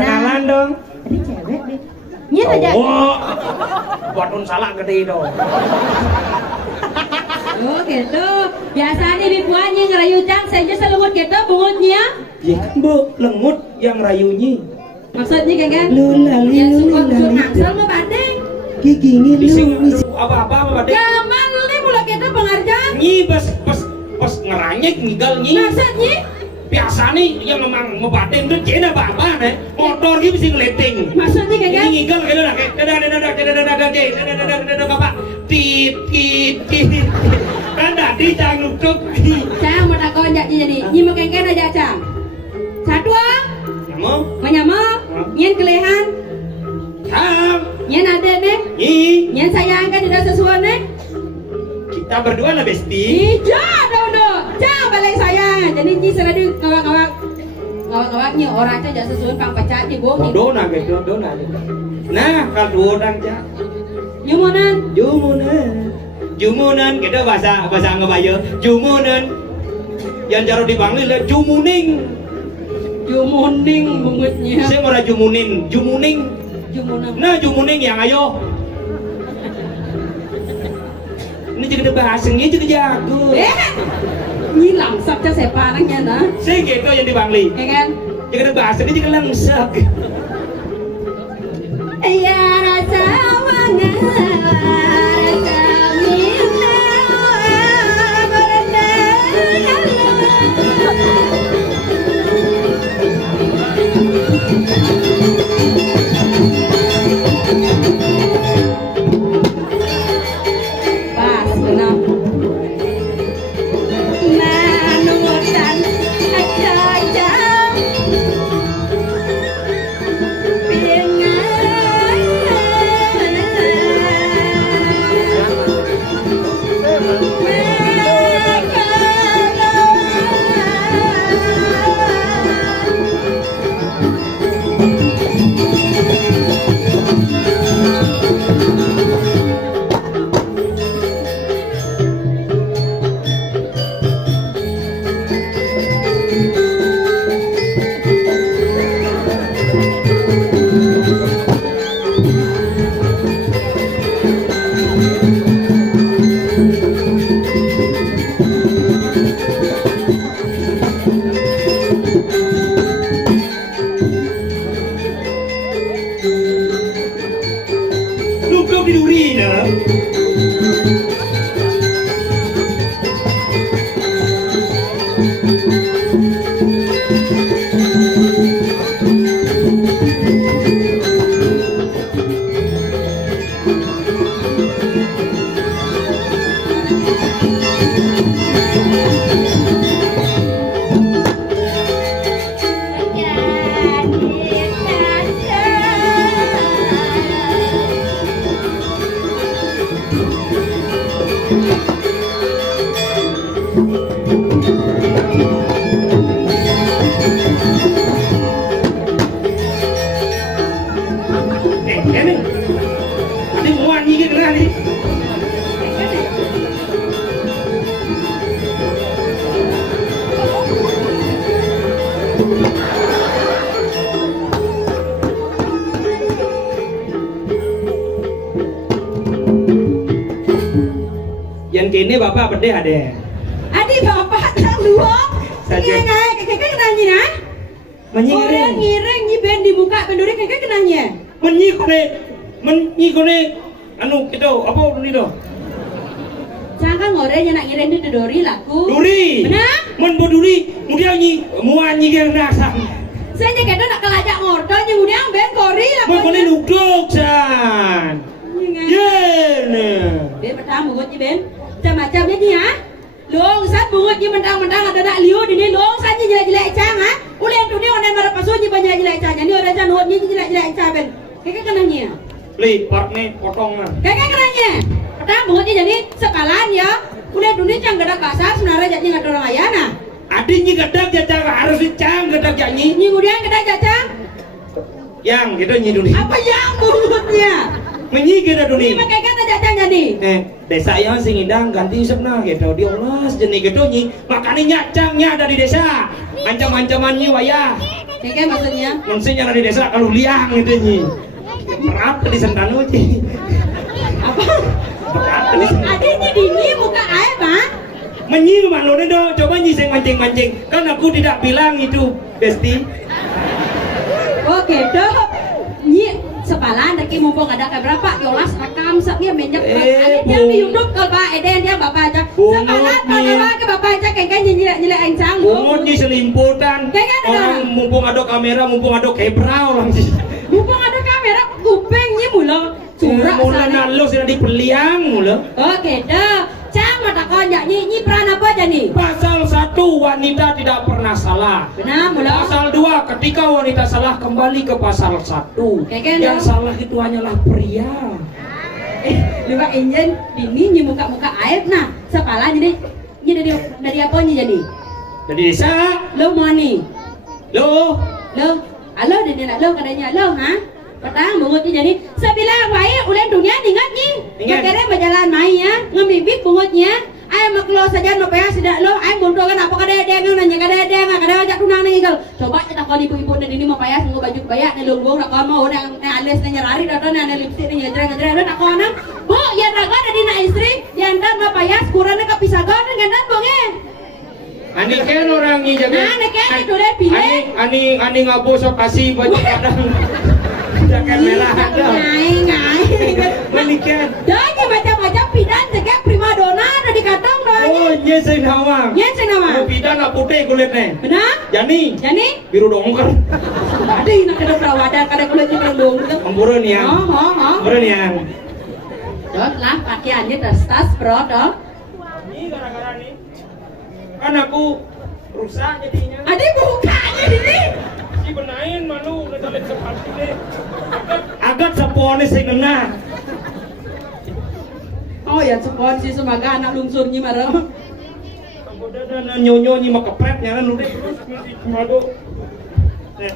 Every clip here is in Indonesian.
Kenalan dong. Ini cewek deh. Nyet aja. Oh, buat salah gede dong. Oh gitu. Biasanya bibuannya ngerayu cang saja selemut gitu bungutnya. Ya kan bu, lengut yang rayunya. Maksudnya kan? Lulali Ya suka nangsal mah badeng. Gigi lu apa-apa sama badeng. Gaman lu nih mulai kita pengarjang. Nyi pas ngeranyek ngigal nyi. Maksudnya? Biasa nih yang memang mau badeng tuh cina apa nih motor gitu bisa ngeleting. Maksudnya kan? Ini ngigal kayak udah kayak dadah bapak tit kan tadi jangan lutuk. Cang mau tak konjak jadi nyi mau kengken aja cang. Satu ah. Mau? Menyamuk. Nyen kelehan. Cang. Nyen ada nih. Nyen sayang kan tidak sesuai nih. Kita berdua lah besti. Ija dong. Cang balik sayang. Jadi nyi seradu ngawak-ngawaknya orang aja tidak sesuai pang pacar di bohong. Dona gitu, dona. Nah, kalau orang cak. Jumunan kita bahasa Ngabayo. Jumunan. Yang jaro di Bangli lah jumuning. Jumuning bungutnya. Saya mau jumuning. Nah, jumuning yang ayo. Ini juga bahasanya juga jago. Ini langsap ca separangnya nah. Saya gitu yang di Bangli. Ya kan? Juga bahasanya juga langsap. Iya rasa wangi. Yang kini bapak bedeh ada. Adi bapak tak dua. Kakek kenanya nah. Orang ngireng nyi ben di muka penduri kakek kenanya. Menyi kone anu kita apa ini doh? Jangan ngorenya nak ngireng di dori laku. Duri. Benar? Men boduri, kemudian nyi muan nyi yang nasang. Saya jaga nak kelajak ngordo nyi kemudian ben kori lah. Men kone nugdok san. Yen. Ben pertama buat nyi ben. Macam-macamnya nyi ha. Long sat bungut nyi mentang-mentang ada nak liu di ni long sat nyi jelek-jelek cang ha. Uleng tu ni orang marah pasu nyi jelek-jelek cang. Ni orang cang nuat nyi jelek-jelek cang ben. Kakek kenanya. Li, partnya potong lah. Kakek kenanya. Pertama bungutnya jadi sekalan ya. Udah dunia cang gadak kasar sebenarnya jadinya nggak orang ayana. Adiknya gadak jajang harus dicang gadak janyi. Nyi kemudian gadak jajang. Yang gitu nyi dunia. Apa yang bungutnya? Menyi kita Nyi dunia. pakai kata jajang jadi. Desa yang sing indang ganti sepna gitu diolas jenis gitu nyi. Makanya nyacangnya ada di desa. Ancam-ancamannya wayah. Kengken maksudnya? Maksudnya di desa kalau liang itu nyi. Berat di sendan uji. Apa? Berat di sendan. Adanya dini muka air pak. Menyi malu nih dong. Coba nyi saya mancing-mancing. Kan aku tidak bilang itu, Besti. Oke dong. Nyi sepalan dari mumpung ada berapa yolas rekam saknya menjak ada dia di YouTube kalau pak Eden dia bapak aja sepalan kalau ke bapak aja kengken nyilek ancang bungut nyi selimputan orang mumpung ada kamera mumpung ada kamera orang sih mumpung ada kamera kuping nyi mula curah mula nalo sudah dipeliang mula oke dah cang mata konjak nyi peran apa aja nih pasal 1 wanita tidak pernah salah benar mula pasal 2 ketika wanita salah kembali ke pasal 1 yang salah itu hanyalah pria lupa injen ini nyi muka aib nah sepalan jadi nyi dari apa nyi jadi dari desa lo mau nih lo halo dari nak lo katanya lo ha petang bungutnya jadi sebilang wae ulen dunia ingat nyi makanya berjalan main ya ngemibik bungutnya ayam maklo saja mau payah tidak lo ayam mundur kan apa kadang nanya kadang ajak tunang nih gal coba kita kalau ibu-ibu dan ini mau payah sungguh baju payah nih lunggong nak mau yang alis nih nyerari datang nih lipstick nih ngejar lo nak kau nang bu ya naga ada nak istri yang dan mau payah kurangnya kepisagon dengan dan bonge ani kan orangnya jaga ani kan itu deh pilih ani ngabosok kasih baju kadang jaket merah ada ngai menikan dah macam-macam pidan jaga primadona ada di kantong doang oh nyeseng nama oh pidan putih kulitnya benar Jani biru dongker ada nak ada perawatan kada kulitnya kerendung memburun ya memburun ya dot lah pakaiannya tas bro dong ini gara-gara nih kan aku rusak jadinya adik bukanya ini si benain malu ngejalit sepatu deh agak sepone sing ngena oh ya sepon si semaga anak lungsurnya marah kemudian nyonyo nyi mau kepret nyaran lu deh terus mesti cemado les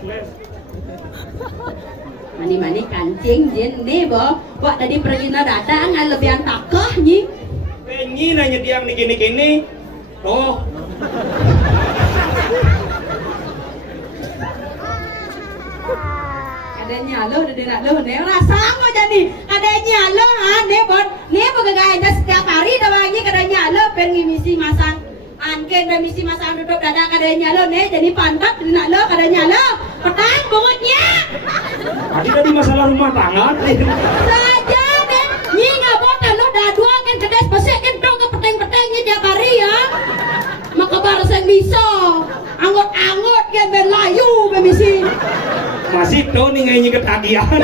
mani kancing jin nih bo buat tadi pergi datang ngan lebihan takah nyi nyi nanya diang nih gini tuh adanya lo udah nak lo nih rasa mau jadi adanya lo nebot gaya setiap hari dawangi kadanya lo pengen misi masang angken dan misi masang duduk dada kadanya lo nih jadi pantat nak lo kadanya lo petang bungutnya tadi masalah rumah tangga saja deh nyi nggak botan lo dah dua kan kedes pesek kan dong ke peteng-petengnya tiap hari ya maka baru saya bisa anggot kan berlayu bemisi masih tuh nih ngayaknya ketagihan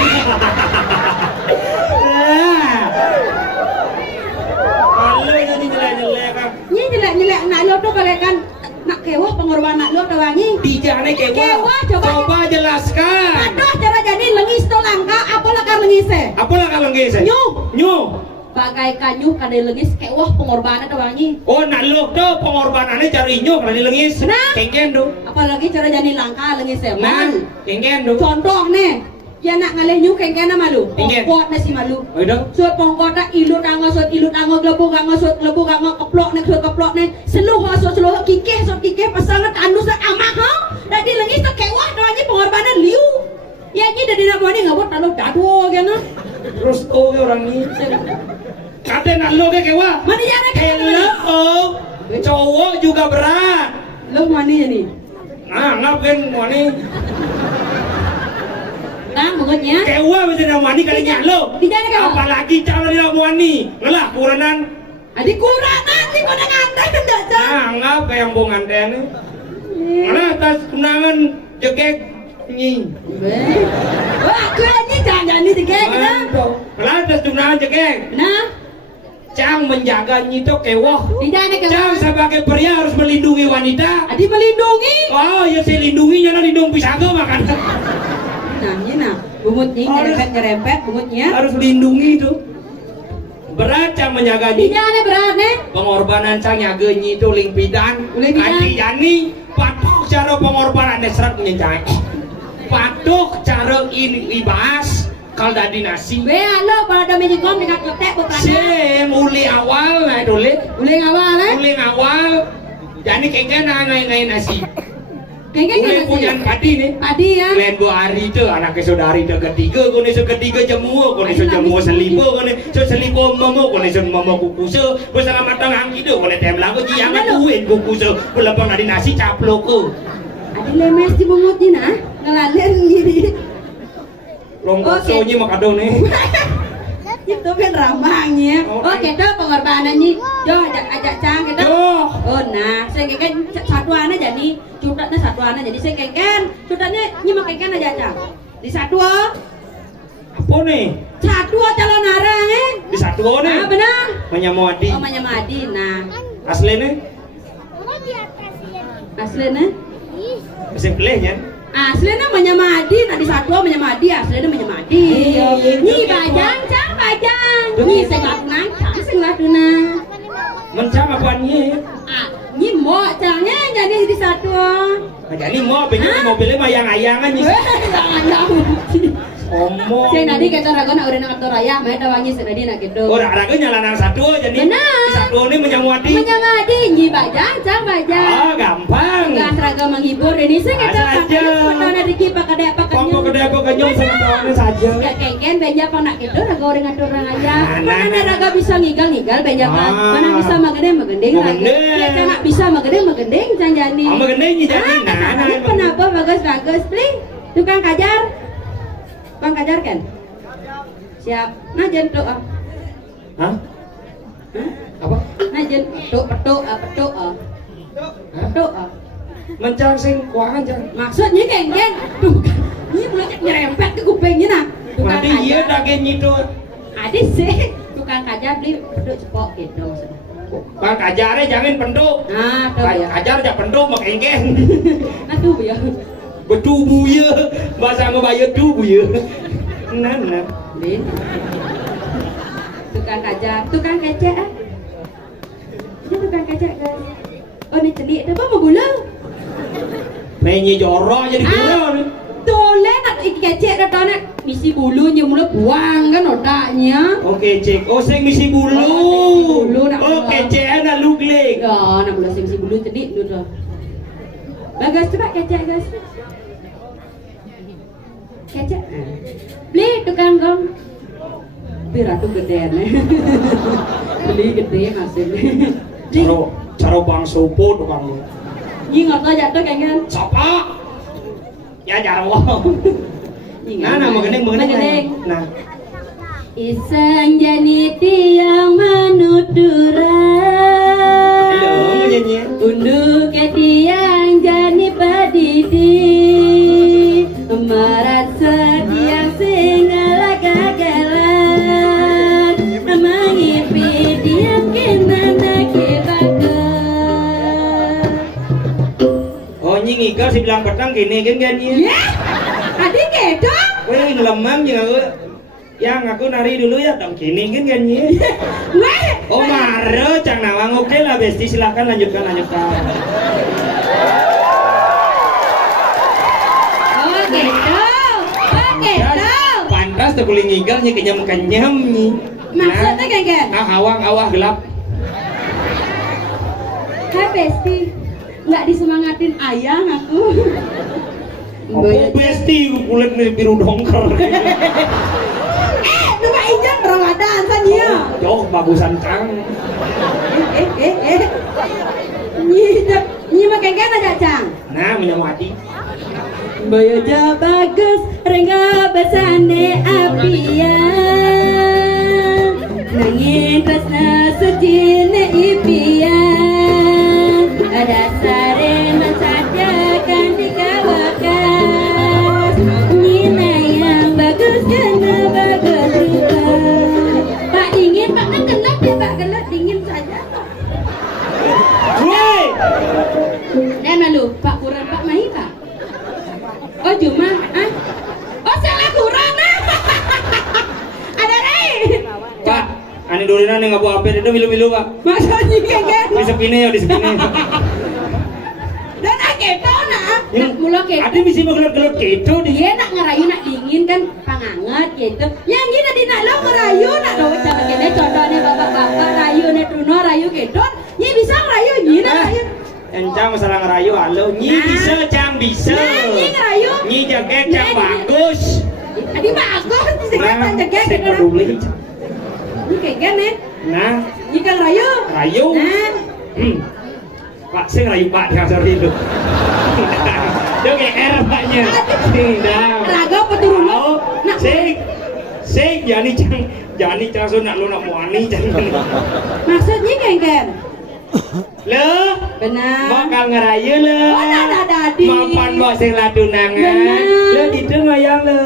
lalu jadi jelek-jelek kan nyi jelek nak lo tuh bagaikan nak kewa pengorbanan lo tuh wangi dijane kewa coba jelaskan aduh cara jadi lengis tuh langka apalah kan lengis nyu bagaikan nyu kada lengis kewa pengorbanan tuh wangi oh nak lo tuh pengorbanannya cari nyu kada lengis kengken tuh apalagi cara jadi langka lengis nah kengken tuh contoh nih ya nak ngalih nyu kengken malu pongkot na si malu suat pongkot na ilut anggo gelebuk anggo keplok nih seluruh kikeh pasangan andus na amak ho dadi lengis tuh kewa doanya pengorbanan liu ya nyi dari nak mani ngabot talo dadu gana terus tuh orang ini kata nak lo ke kewa mani jana hello cowok juga berat lo mani nih ngapain mani bungutnya kewa bisa namani kalinya lo apalagi calon tidak wani ngelah kuranan adik kuranan di kona ngantai daca ngapa yang mau ngantai mana tas tunangan jegek nyi wah kuenya jangan nih jegek mana tas tunangan jegek nah Cang menjaga nyito kewoh. Cang sebagai pria harus melindungi wanita. Adi melindungi? Oh ya saya lindunginya nah lindung pisago makan. Nah ini nah bungutnya nyerempet bungutnya. Harus lindungi itu. Berat Cang menjaga nyito. Tidak berat nih. Pengorbanan Cang nyaga nyito limpidan. Adi yani patuh cara pengorbanan serat nyencang. Patuh cara ini ibas. Kalau dari nasi. Halo, pada mejikom dekat letek bukan? Uli awal naik dulu. Uli awal. Jadi kayaknya ngai nasi. Kengken Ule punya padi nih. Padi ya. Lain gua hari itu anaknya saudari itu ketiga, kone ketiga jemua, kone jemua selipo, kone selipo momo, kone momo kukuso, kone selamat datang itu, kone tem lagu jangan duit kukuso, pelepon dari nasi caploko. Ada lemes di bungutnya nah, ngelalir gini. Longkoso nya makado nih. Itu kan ramangnya. Oke tuh pengorbanannya. Jo ajak cang kita. Oh nah, saya kengken satuan aja nih. Cutatnya satuan aja. Jadi saya kengken, cutatnya nyimak kengken aja cang. Di satu. Apa nih? Satu calon arang Di satu nih. Ah benar. Menyamadi. Oh menyamadi. Nah. Aslinya? Aslinya? Mesin pelehnya. Aslinya menyamadi. Nah di satu menyamadi. Aslinya menyamadi. Nyi bajang cang bajang. Nyi sengat nang cang sengat nang. Mencam apanya? Nyi mo cangnya jadi di satu. Jadi mau pengen mobilnya mayang-ayangan nih. Omong. Saya nadi kata rago nak udah nak raya, main tawangi sedadi nak gitu. Oh, raga nyala nang satu jadi. Benar. Satu ini menyamadi. Menyamadi nyi bajang cang bajang. Ah, gampang. Gas raga menghibur ini saya kata pakai petana diki pakai apa Pangko kedai aku kenyong sama tawannya saja. Gak kengken benja pak nak gitu raga orang ngatur orang aja. Mana raga bisa ngigal benja pak. Mana bisa magendeng raga. Ya nak bisa magendeng janjani. Oh, magendeng jadi. Nah, kenapa bagus beli tukang kajar. Bang kajar kan? Siap. Najen tuh. Hah? Apa? Najen petuk. Mencang sing kuangan jangan. Maksudnya kengken. Tuh. Ini mulai nyerempet ke kupingnya nah. Tukang Mati iya daging itu. Adik sih tukang kajar beli petuk cepok gitu maksudnya. Bang kajarnya jangan penduk. Nah, tuh ya. Kajar aja penduk mau kengken. Aduh ya. Betubu ya. Bahasa ngebayar tubu ya. Nah. Lin. Tukang kajar. Ini tukang kaca guys. Oh ini celik, apa mau gula? Menyi jorok jadi gula nih. Tole nak kecek dah nak misi bulunya mula buang kan otaknya. Oke cek, oh sing misi bulu. Oke cek ada luglik. Ya, nak mula misi bulu celik dulu. Bagus coba kecek guys. Kecek. Beli tukang gong. Piratu gede nih. Beli gede hasilnya. Caro bang sopo tukang. Nyi ngerti jatuh kayaknya. Siapa? Ya jarwo. Nah, mengeneng. Nah. Isang jani tiang manuturan. Halo, nyanyi. Unduk ke tiang jani padidi. Merasa tiang singala gagalan. Mengipi tiang kenana kebakar. Oh nying iga si bilang petang gini kan nyanyi. Ya, adik kedok. Weh lemam juga gue. Yang aku nari dulu ya dong gini kan nyanyi. Weh. Oh mare cang nawang oke lah besti silakan lanjutkan. Oh gitu. Pantas tuh kuling igal nya kenyam nih. Maksudnya kan? Awah gelap. Hai Besti, nggak disemangatin ayang aku. Oh besti kulit nih biru dongker. Lupa ijan Ramadan sanya. Jauh bagusan cang. Nyi makan kan aja cang. Nah menyamati. Bayaja bagus, rengga bersane apian. Nangin tresna suci ne ipian. Ada sare mensajakan di kawakan. Nina yang bagus kena bagus juga. Pak dingin, Pak nak gelap ya Pak, gelap dingin saja Pak. Woi. Malu, Pak kurang Pak main Pak. Oh cuma, oh salah kurang Ada nih. Pak, ane dorina nih nggak bawa apa itu milu Pak. Maksudnya kan? Di sepine. Dan keto nak mula keto. Ada misi mau gelut keto di. Dia nak ngerayu nak dingin kan panganget gitu. Yang gini di nak lo ngerayu nak lo jangan kene contohnya bapak rayu nih Truno rayu keto. Nyi bisa ngerayu nyi nak rayu. Encang masalah ngerayu halo. Nyi bisa Cang bisa. Nyi ngerayu. Nyi joget Cang bagus. Adi bagus di sekitar jaga Saya gitu. peduli. Ini kayak gini. Nah, Nyi kang rayu. rayu. Nah, Pak, saya ngerayu Pak di kasar itu. Dia kayak R Paknya. Nah, raga peturun. nah, saya jani Cang so nak lu nak muani Cang. Maksudnya kayak Lo, benar. bakal ngerayu lo. Oh, dadi. Mapan mbok sing ladunangan. Benar. Lo itu ngoyang lo.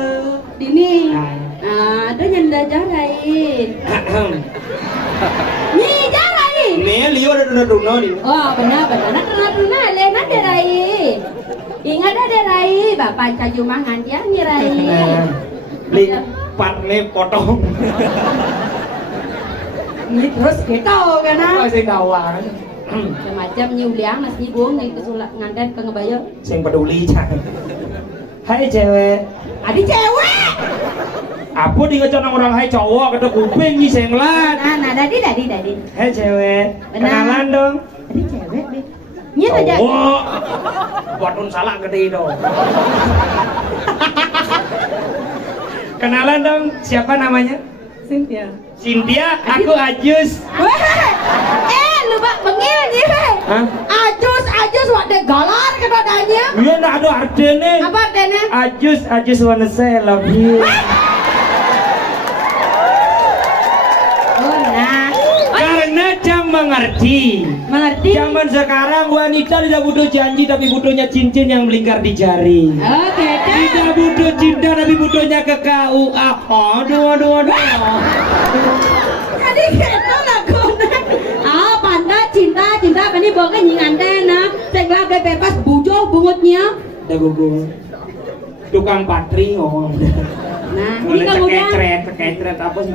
Dini. Ada nyanda jarain. Nyi jarain. Nih, Lio ada duna-duna nih. Oh, benar. Nah, Lena derai. Ingat ada derai. Bapak caju mangan dia ngirai. Li, partnya potong. Ini terus gitu kan? Saya kawan. Semacam nyuliang nasi buang itu sulak ngandan ke ngebayar. Sing peduli Cang. Hai cewek. Adi cewek. Apa di ngecon orang hai cowok kata kuping nih sing lat. Nah, dadi. Hai cewek. Benar. Kenalan dong. Adi cewek deh. Nyet aja. Cowok. Buatun salah gede dong. Kenalan dong. Siapa namanya? Cynthia. Cynthia, aku Ajus. Lu bak bengil nih. Hah? Ajus wade galar kata danya. Iya nak ada artinya. Apa artinya? Ajus wanna say I love you. Oh, nah. Karena Cang mengerti. Zaman sekarang wanita tidak butuh janji tapi butuhnya cincin yang melingkar di jari. Oke, Tidak butuh cinta tapi butuhnya ke KUA. Aduh. Tadi gitu lah kona. Pandai cinta ini bukan nyingan dena. Saya bebas bujo bungutnya. Dagugu. Tukang patri ngomong. Nah, ini kemudian. Kecret apa sih?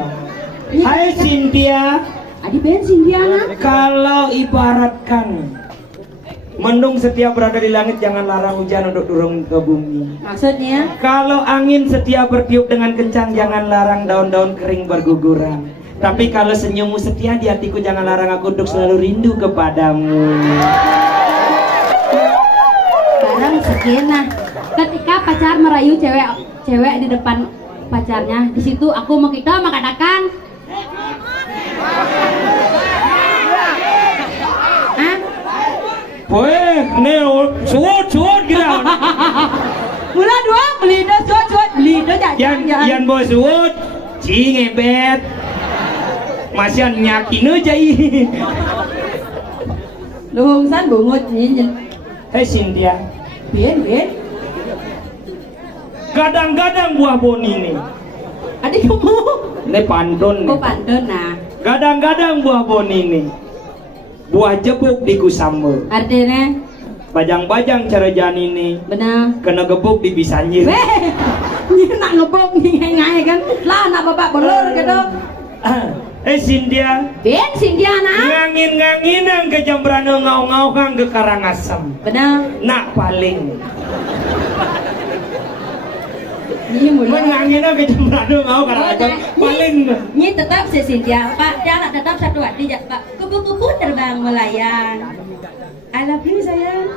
Hai Cynthia. Adi bensin dia nak. Kalau ibaratkan mendung setiap berada di langit, jangan larang hujan untuk turun ke bumi. Maksudnya? Kalau angin setiap bertiup dengan kencang, jangan larang daun-daun kering berguguran. Tapi kalau senyummu setia di hatiku, jangan larang aku untuk selalu rindu kepadamu. Barang sekena. Ketika pacar merayu cewek di depan pacarnya, di situ aku mengatakan, Weh, neo, suut gila. Mula dua beli dah suat beli dah Yan bos suut, cingebet. Masih nyakin aja ini. Luhungsan bungut ni. Hei Cynthia. Bien. Kadang-kadang buah boni nih. Adik kamu. Ini pantun nih. Oh pantun nah. Kadang-kadang buah boni nih. Buah jebuk di kusambe. Artinya? Bajang-bajang cara jani nih. Benar. Kena gebuk di bisanjir. Weh, ni nak ngebong ni ngai kan. Lah nak bapak belur gitu. Cynthia. Bien Cynthia nak. Ngangin-nganginan ke Jambrano ngau-ngau kang ke Karangasem. Benar. Nak paling. Ni mulai. Nganginan ke Jambrano ngau Karangasem. Paling. Ni tetap si Cynthia. Pak, jangan tetap satu hati je Pak. Kupu-kupu terbang melayang. I love you sayang.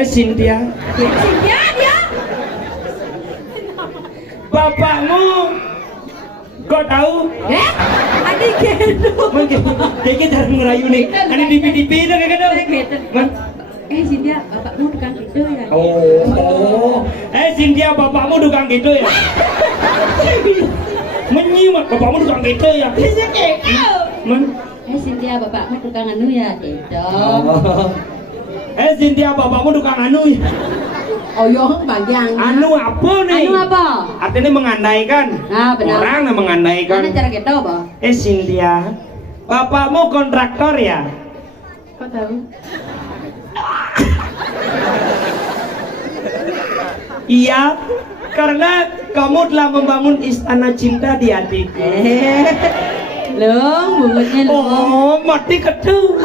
Cynthia. Cynthia dia. Bapakmu kau tahu? Adik gitu. Jadi cara ngerayu nih. Ada di TV itu kayak gitu. Cynthia, bapakmu tukang gitu ya. Oh. Cynthia, bapakmu tukang gitu ya. Menyimak bapakmu tukang gitu ya. Cynthia, bapakmu tukang anu ya, gitu. Cynthia, bapakmu tukang anu ya. Oh, yang bagian. Anu apa nih? Anu apa? Artinya mengandaikan. Nah, benar. Orang yang mengandaikan. Mana cara gitu, apa? Cynthia, bapakmu kontraktor ya? Kau tahu? Iya, karena kamu telah membangun istana cinta di hatiku. Lung, bungutnya lung. Oh, mati ketu.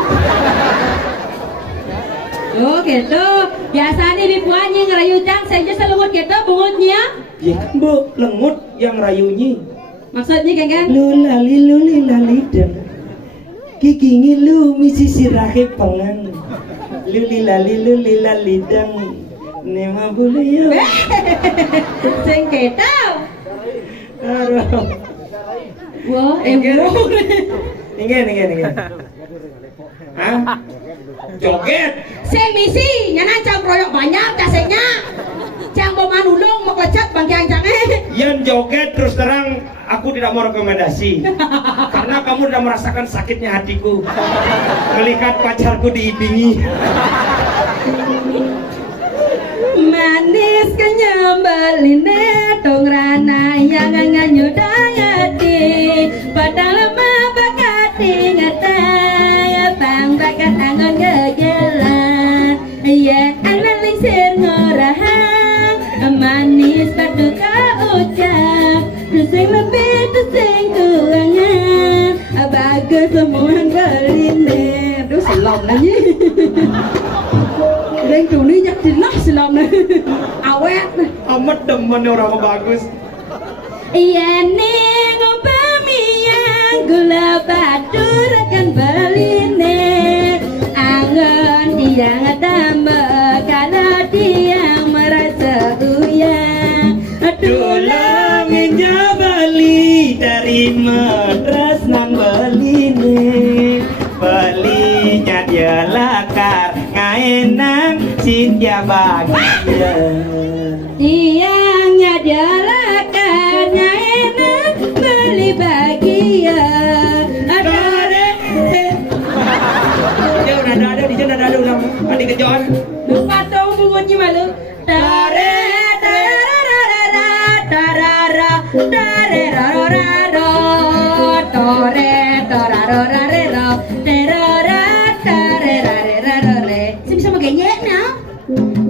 Oh gitu. Biasanya bibuannya ngerayu Cang, saya selungut gitu bungutnya. Ya kan bu, lengut yang rayunya. Maksudnya kan? Lulali dan Kiki ngilu misi sirahe pengen luli lali dang nema bulu ya Sing ketau. aduh Wah, emo. Ingin. Hah? Joget. Sing misi, nyana cang royok banyak casenya. Cang mau manulung mau kecat bang cange. Yang joget terus terang aku tidak mau rekomendasi karena kamu sudah merasakan sakitnya hatiku melihat pacarku diibingi. Manis kenyambaline dong rana yang nganyudang hati padang lemah bakati ngataya bang bakat angon gegelan ya anak lingsir ngorahang manis padu ka ucap tusing lebih tusing kuangan bagus semuan beline aduh selom lagi Leng chủ ni nhặt thì lắc xì lòng này awet Amat demen orang bagus. iya ning pamiyang gula batu rekan beline angon yang damba kalau dia merasa uyang Tulangnya Bali dari Madras nan beline belinya dia lakar ngaenang sinja bahagia Tiangnya dia lakarnya enak beli bahagia ada dia udah ada di sana ada ulang mandi kejoan lupa tahu bunyinya malu tare tararara tarara tare rarara tore tararara terara tare rarara sih bisa pakai nyek nah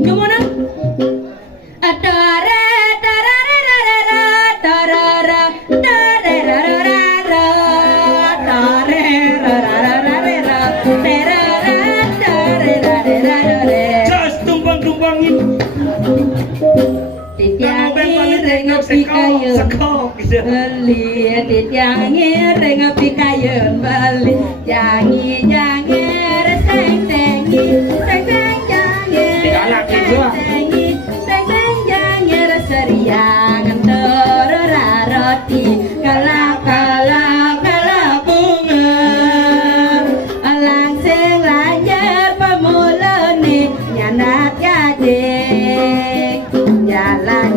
gimana tare tararara tarara tare rarara tare rarara terara tare rarara just tumpang-tumpangin Titiangi rengapi kayu beli titiangi rengapi kayu beli jangi reseng sengi seng jangi seng jangi reseriangan roti kala bunga langsing lanjar pemulane nyanat gading jalan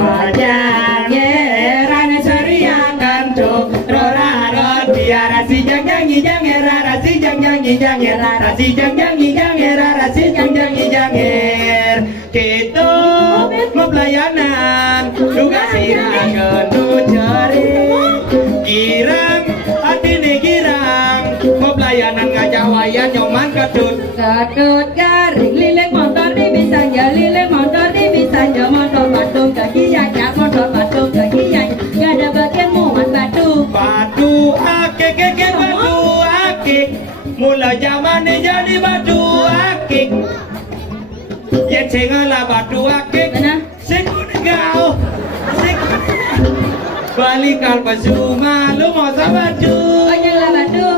Majangeran seriakan tuh rora roti arasi jang rasi jang kita mau pelayanan juga sirangan cari girang hati nih girang mau pelayanan ngajawayan nyoman ketut garing liling motor di bisanya motor batung kaki yang motor batung kaki yang gak ada bagian muat batu akik mulai zaman ini jadi batu akik yang cengalah batu akik sekau balikan pasuma lu mau sama batu banyak batu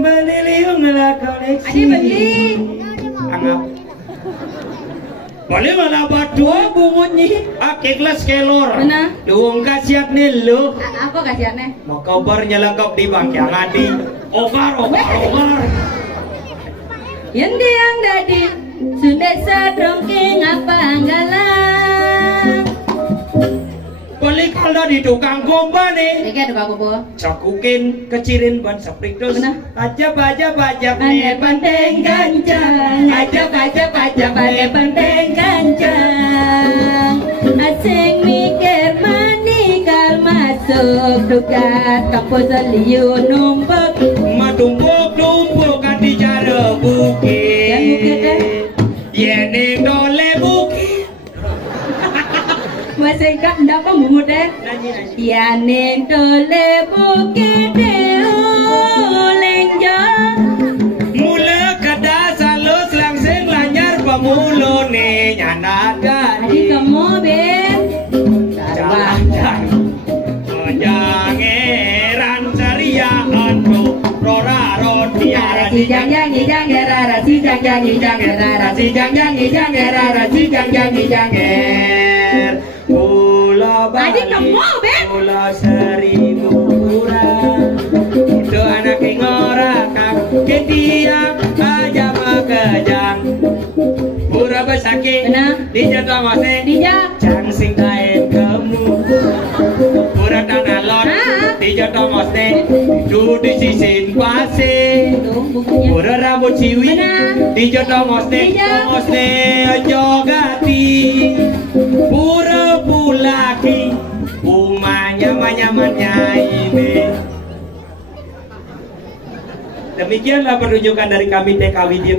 beli liung lah koleksi beli anggap boleh malah batu bungunyi akik kelas kelor mana luang kasiat nih lu apa kasiatnya mau kabarnya lengkap di bangkiang adi over yang diang dadi sudah sedrongking apa anggalan balik kalau di tukang gomba nih ini tukang gomba cakukin kecirin ban seprik terus aja nih banteng gancang aja nih banteng gancang asing mikir manikal masuk tugas kampus liu numpuk kan di cara bukit yeneng dole bukit masih kat ndak apa mumut yeneng dole bukit lenjo mula kada salus langsung lanyar pemulone nyandat gadi kamu ben jalan jangeran ceria si jang jang ni jang rara si jang jang ni jang rara si jang jang ni jang rara si jang jang ni jang Pulau Bali, Adik kamu, Ben. Pulau Seribu Kurang, itu anak ngorakak, ketiak aja makejang. Pura besake, Benar. di jatuh ngose, Dijak jang sing kain kamu. Pura tanah lot, di jatuh ngose, duduk sisin pase. Itu bukunya Pura rambut ciwi, Benar. di jatuh ngose, Iya. ngose jogati. Pura pulaki, umanya manyamannya ini. Demikianlah pertunjukan dari kami TKW Dia.